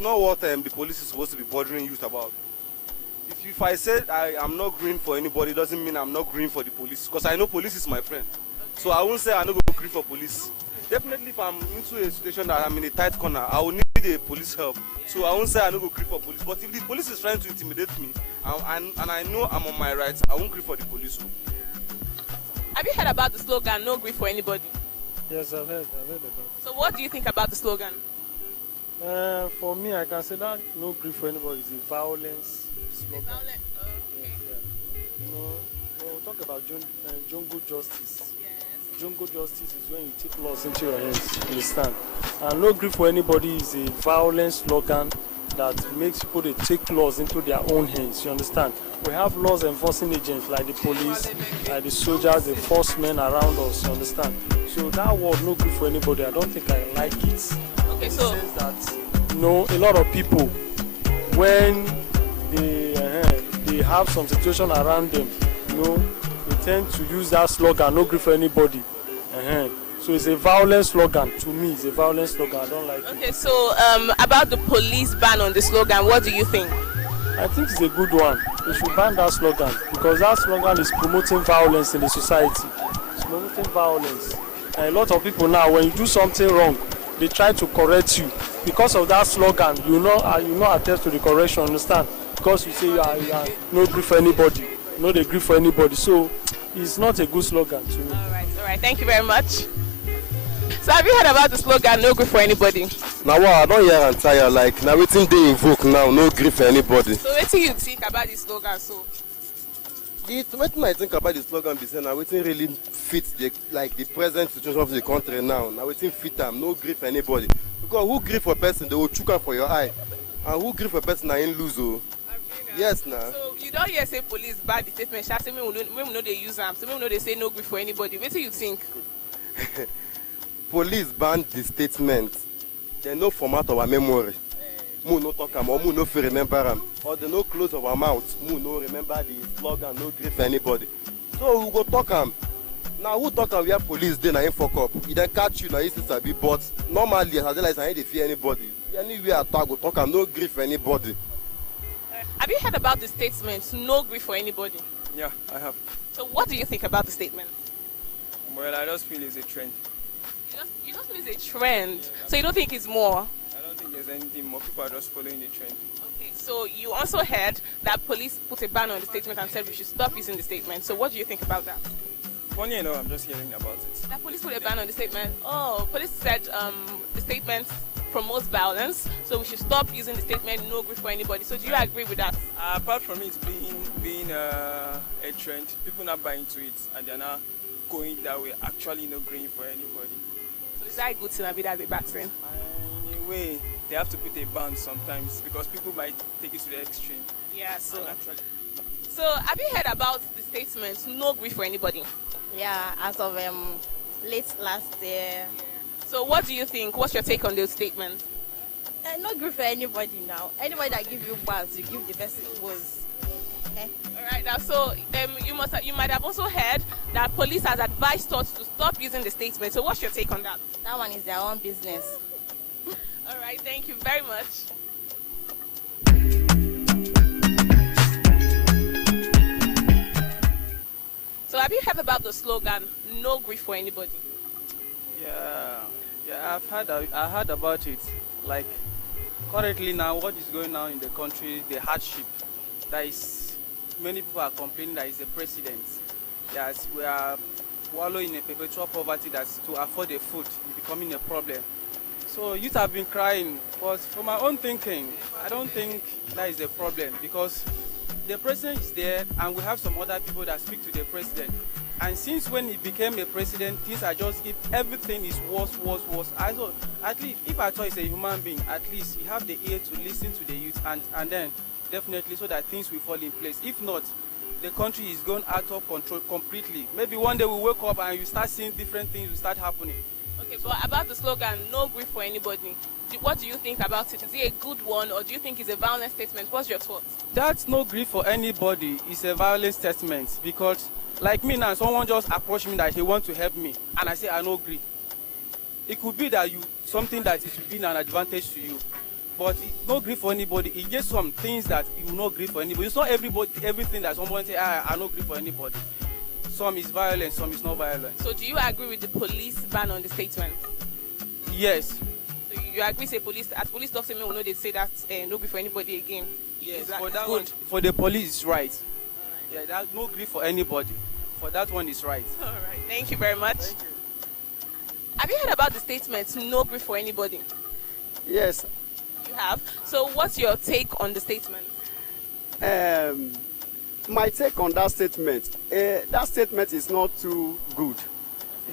it's not what the police is supposed to be bothering youth about. If I said I am not green for anybody, doesn't mean I'm not green for the police. Because I know police is my friend. So I won't say I'm not going to green for police. Definitely, if I'm into a situation that I'm in a tight corner, I will need a police help. So I won't say I'm not going to green for police. But if the police is trying to intimidate me, and I know I'm on my rights, I won't green for the police. Have you heard about the slogan, no grief for anybody? Yes, I've heard about it. So what do you think about the slogan? For me, I can say that no grief for anybody is a violence slogan. Oh, okay. You know, when we talk about jungle justice, Yes. jungle justice is when you take laws into your hands, you understand? And no grief for anybody is a violence slogan that makes people to take laws into their own hands, you understand? We have laws enforcing agents like the police, like the soldiers, the forcemen around us, you understand? So that word, no grief for anybody, I don't think I like it. Okay, In so the sense that, you know, a lot of people, when they have some situation around them, you know, they tend to use that slogan, no grief for anybody. So it's a violent slogan. To me, it's a violent slogan. I don't like it. okay, so about the police ban on the slogan, what do you think? I think it's a good one. They should ban that slogan because that slogan is promoting violence in the society. It's promoting violence. And a lot of people now, when you do something wrong, they try to correct you. Because of that slogan, you not attest to the correction, understand? Because you say you are no grief for anybody, no they grief for anybody. So it's not a good slogan to me. All right, thank you very much. So have you heard about the slogan, no grief for anybody? Now what I don't hear and tire like now waiting they invoke now, no grief for anybody. So what do you think about the slogan? So What I think about the slogan be saying now waiting really fits the present situation of the country now. Now waiting fit them, no grief for anybody. Because who grief for a person, they will choke am for your eye. And who grief for a person I ain't lose. Oh. Yes now. So you don't hear say police bad the statement, say we know they use them, so we know they say no grief for anybody. What do you think? Police banned the statement. They no format our memory. Mu no talk am or mu no fit remember am. Or they no close our mouth. Mu no remember the slogan, no grief for anybody. So we go talk am. Now who talk am where police dey na him fuck up. He then catch you na you still sabi. But normally as I dey like I ain't dey fear anybody. Anywhere I talk, go talk am no grief for anybody. Have you heard about the statement, no grief for anybody? Yeah, I have. So what do you think about the statement? Well, I just feel it's a trend. You don't think it's a trend, so you don't think it's more? I don't think there's anything more. People are just following the trend. Okay, so you also heard that police put a ban on the statement and said we should stop using the statement. So what do you think about that? Funny enough, I'm just hearing about it. That police put a ban on the statement. Oh, police said the statement promotes violence, so we should stop using the statement no grief for anybody. So do you agree with that? Apart from it being a trend, people not buying into it and they're not going that way, actually no agreeing for anybody. So is that a good thing or that's a bad thing? In a way, they have to put a ban sometimes because people might take it to the extreme. Yeah, so have you heard about the statement no grief for anybody? Yeah, as of late last year. So what do you think? What's your take on those statements? No grief for anybody now. Anybody that gives you bars, you give the person was. Okay. All right, now so you might have also heard that police has advised us to stop using the statement. So what's your take on that? That one is their own business. All right, thank you very much. So have you heard about the slogan, no grief for anybody? Yeah, I heard about it. Like currently now, what is going on in the country, the hardship. That is, many people are complaining that is the president. Yes, we are wallowing in perpetual poverty. That's to afford the food is becoming a problem. So youth have been crying, but for my own thinking, I don't think that is the problem because the president is there and we have some other people that speak to the president. And since when he became a president, things are just, everything is worse. I thought, at least, if I thought he's a human being, at least he have the ear to listen to the youth and then definitely so that things will fall in place. If not, the country is going out of control completely. Maybe one day we wake up and you start seeing different things will start happening. Okay, but about the slogan, no grief for anybody, what do you think about it? Is it a good one or do you think it's a violent statement? What's your thoughts? That's no grief for anybody. It's a violent statement because like me now, someone just approached me that he wants to help me and I say I no agree. It could be that something that it should be an advantage to you. but no agree for anybody. It's just some things that you will not agree for anybody. It's not everything that someone say, I no agree for anybody. Some is violent, some is not violent. So do you agree with the police ban on the statement? Yes. So you agree say police talk to me will know they say that no agree for anybody again? Yes, Is that for that good? one, for the police is right. Yeah, that no agree for anybody. For that one is right. All right, thank you very much. Thank you. Have you heard about the statement no agree for anybody? Yes, You have. So what's your take on the statement? my take on that statement is not too good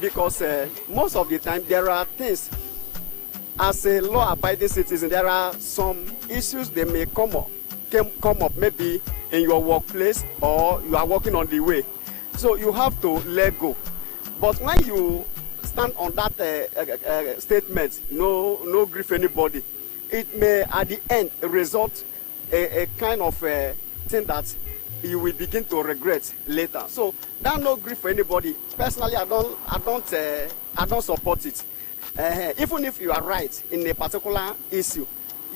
because most of the time there are things, as a law-abiding citizen, there are some issues that may come up maybe in your workplace or you are working on the way. So you have to let go. But when you stand on that statement, no grief anybody, it may at the end result a kind of thing that you will begin to regret later. So that no grief for anybody. Personally, I don't support it. Even if you are right in a particular issue,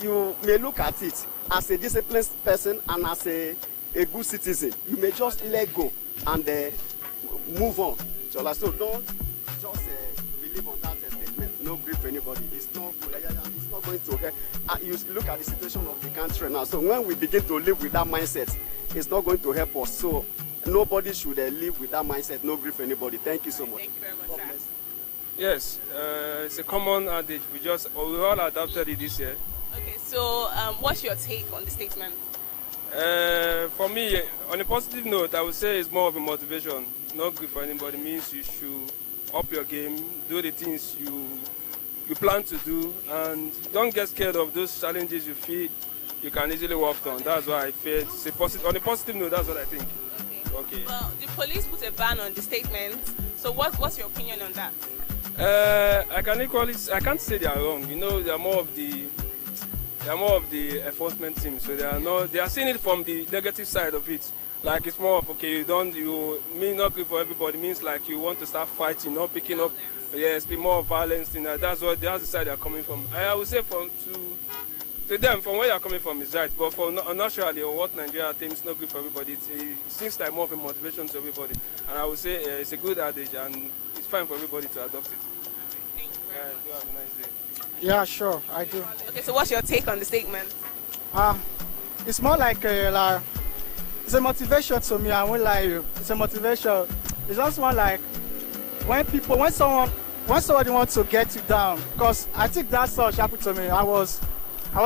you may look at it as a disciplined person and as a good citizen. You may just let go and move on. So don't just believe on that statement. No grief for anybody. It's not going to help. You look at the situation of the country now. So when we begin to live with that mindset, it's not going to help us. So nobody should live with that mindset. No grief for anybody. Thank you so much. Thank you very much, sir. Yes, it's a common adage. We all adopted it this year. Okay, so what's your take on the statement? For me, on a positive note, I would say it's more of a motivation. Not good for anybody means you should up your game, do the things you plan to do, and don't get scared of those challenges you feel you can easily work on. That's why I feel on a positive note. That's what I think. Okay. Well, the police put a ban on the statement. So what's your opinion on that? I can't say they are wrong. You know, they are more of the enforcement team. So they are seeing it from the negative side of it. Like it's more of you mean not good for everybody means like you want to start fighting, not picking up. Yes, be more violence. That's the side they are coming from. I would say to them, from where they are coming from is right. But for naturally or what Nigeria thinks not good for everybody, it seems like more of a motivation to everybody. And I would say it's a good adage and it's fine for everybody to adopt it. Thank you very much. Do have a nice day. Yeah, sure, I do. Okay, so what's your take on the statement? It's more like it's a motivation to me. I won't lie to you. It's a motivation. It's just one like when somebody wants to get you down. Because I think that's what happened to me. I was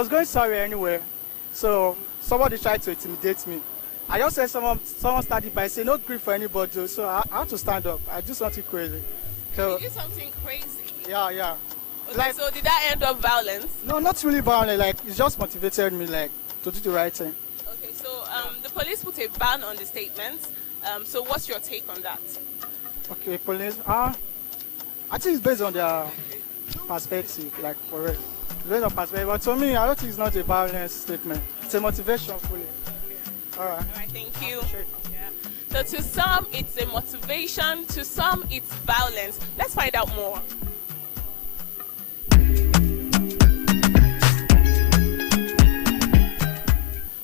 going somewhere anyway, so somebody tried to intimidate me. I just said someone started by saying no grief for anybody. So I had to stand up. I do something crazy. So You did something crazy. yeah. Okay, so did that end up violence? No, not really violent. Like it just motivated me like to do the right thing. Okay, so the police put a ban on the statement. So what's your take on that? Okay, police. I think it's based on their perspective, like for it. It's based on perspective. But to me, I don't think it's not a violent statement. It's a motivation fully. All right. All right, thank you. Yeah. So to some, it's a motivation. To some, it's violence. Let's find out more.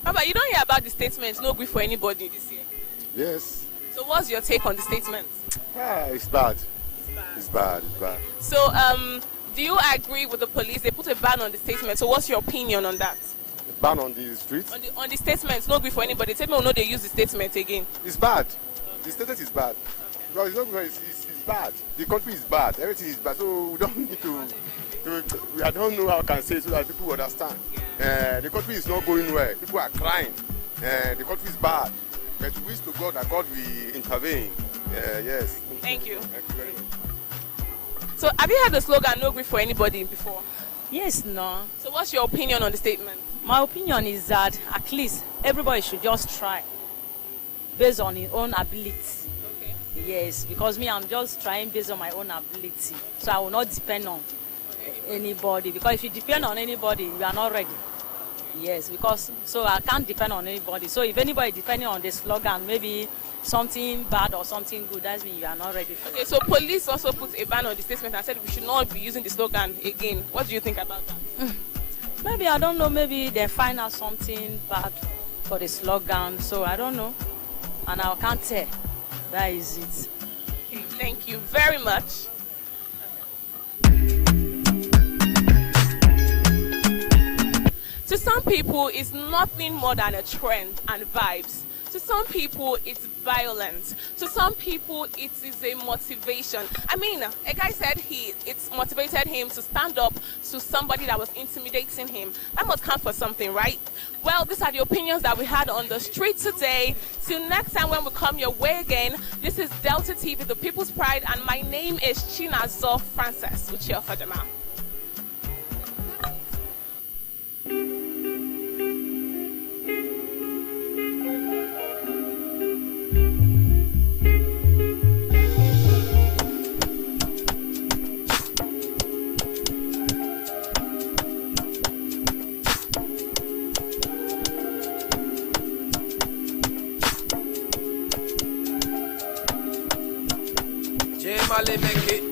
Robert, you don't hear about the statement, no grief for anybody this year. Yes. So what's your take on the statement? It's bad. It's bad. So do you agree with the police? They put a ban on the statement. So what's your opinion on that? Ban on the streets. On the statement, no grief for anybody. Tell me or no they use the statement again. It's bad. The status is bad. Because it's not. It's bad. The country is bad. Everything is bad. So we don't need to. I don't know how I can say it so that people understand. The country is not going well. People are crying. The country is bad. But we wish to God that God will intervene. Yes. Thank you. Thank you very much. So have you heard the slogan no grief for anybody before? Yes, no. So what's your opinion on the statement? My opinion is that at least everybody should just try based on his own ability. Okay. Yes, because me, I'm just trying based on my own ability. So I will not depend on anybody. Because if you depend on anybody, you are not ready. Yes, because so I can't depend on anybody. So if anybody depending on the slogan, maybe something bad or something good, that means you are not ready for it. Okay, so police also put a ban on the statement and said we should not be using the slogan again. What do you think about that? Maybe, I don't know, maybe they find out something bad for the slogan, so I don't know. And I can't tell. That is it. Okay, thank you very much. To some people, it's nothing more than a trend and vibes. To some people, it's violence. To some people, it is a motivation. I mean, a guy said it's motivated him to stand up to somebody that was intimidating him. That must count for something, right? Well, these are the opinions that we had on the street today. Till next time when we come your way again, this is Delta TV, the People's Pride, and my name is Chinazo Frances Uchiel Fadema. Male make it.